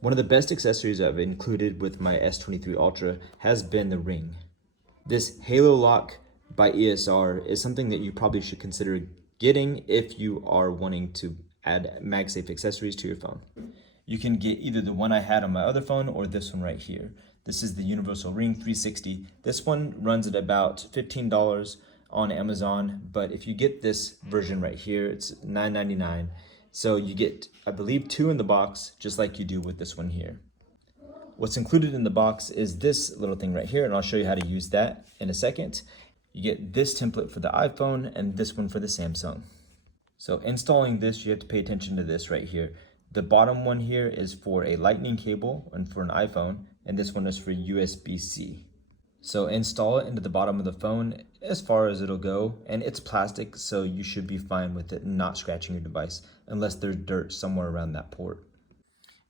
One of the best accessories I've included with my S23 Ultra has been the ring. This Halo Lock by ESR is something that you probably should consider getting if you are wanting to add MagSafe accessories to your phone. You can get either the one I had on my other phone or this one right here. This is the Universal Ring 360. This one runs at about $15 on Amazon, but if you get this version right here, it's $9.99. So you get, I believe, 2 in the box, just like you do with this one here. What's included in the box is this little thing right here, and I'll show you how to use that in a second. You get this template for the iPhone and this one for the Samsung. So installing this, you have to pay attention to this right here. The bottom one here is for a lightning cable and for an iPhone, and this one is for USB-C. So install it into the bottom of the phone as far as it'll go, and it's plastic, so you should be fine with it not scratching your device unless there's dirt somewhere around that port.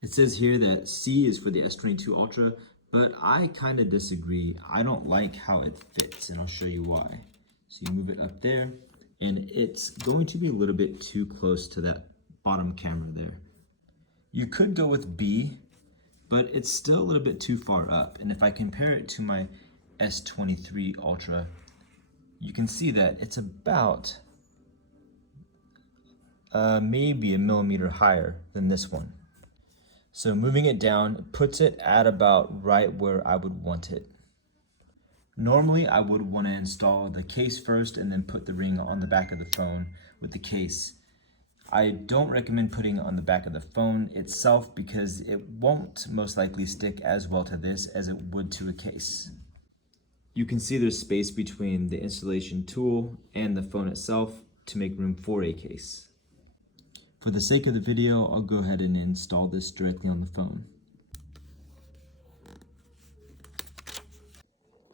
It says here that C is for the S22 Ultra, but I kind of disagree. I don't like how it fits, and I'll show you why. So you move it up there, and it's going to be a little bit too close to that bottom camera there. You could go with B, but it's still a little bit too far up. And if I compare it to my S23 Ultra, you can see that it's about maybe a millimeter higher than this one. So moving it down puts it at about right where I would want it. Normally I would want to install the case first and then put the ring on the back of the phone with the case. I don't recommend putting it on the back of the phone itself because it won't most likely stick as well to this as it would to a case. You can see there's space between the installation tool and the phone itself to make room for a case. For the sake of the video, I'll go ahead and install this directly on the phone.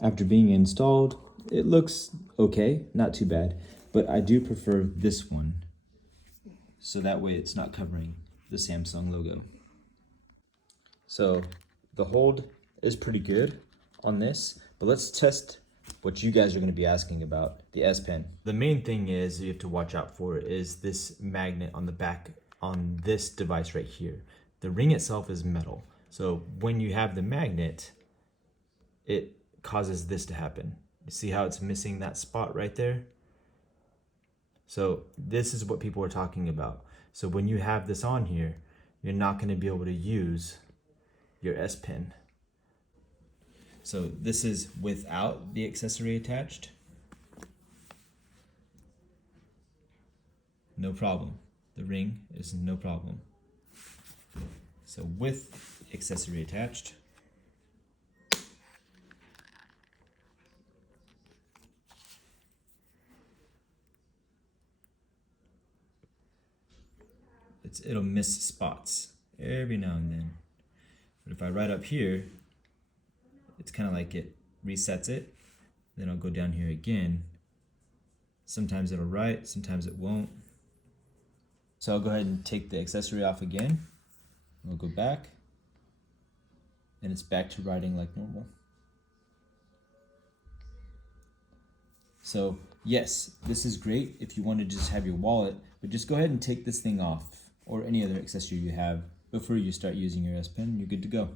After being installed, it looks okay, not too bad, but I do prefer this one. So that way it's not covering the Samsung logo. So the hold is pretty good on this, but let's test what you guys are going to be asking about, the S Pen. The main thing is you have to watch out for is this magnet on the back on this device right here. The ring itself is metal, so when you have the magnet, it causes this to happen. You see how it's missing that spot right there? So this is what people are talking about. So when you have this on here, you're not going to be able to use your S Pen. So this is without the accessory attached. No problem. The ring is no problem. So with accessory attached, it'll miss spots every now and then. But if I write up here, it's kind of like it resets it. Then I'll go down here again. Sometimes it'll write, sometimes it won't. So I'll go ahead and take the accessory off again. We'll go back, and it's back to writing like normal. So yes, this is great if you want to just have your wallet, but just go ahead and take this thing off or any other accessory you have before you start using your S Pen, and you're good to go.